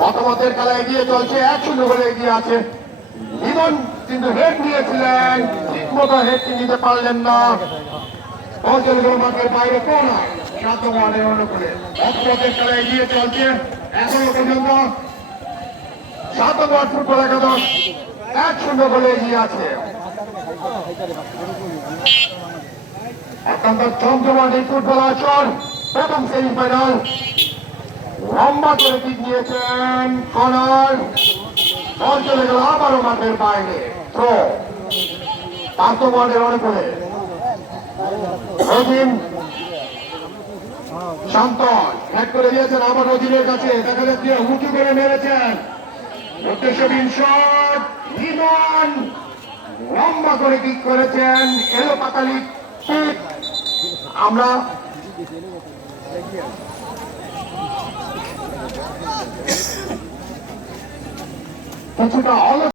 মতামতের খেলা এগিয়ে চলছে, এক শূন্য বলে এগিয়ে আছে। লিমন কিন্তু হেড নিয়েছিলেন, ঠিক মতো হেডটি নিতে পারলেন না। অঞ্চল বাইরে অত্যন্ত চমচমাট এই ফুটবল আসর প্রথম সেমিফাইনাল লম্বা করে দিক নিয়েছেন কর্নার বল চলে গেল, আবারও মাঠের বাইরে। থ্রো রহিম শান্তন হ্যাক করে দিয়েছেন, আবার কাছে। দেখা যাচ্ছে উঁচু করে মেরেছেন। লম্বা করে কিক করেছেন। এলো পাতালি। কিক 不知道。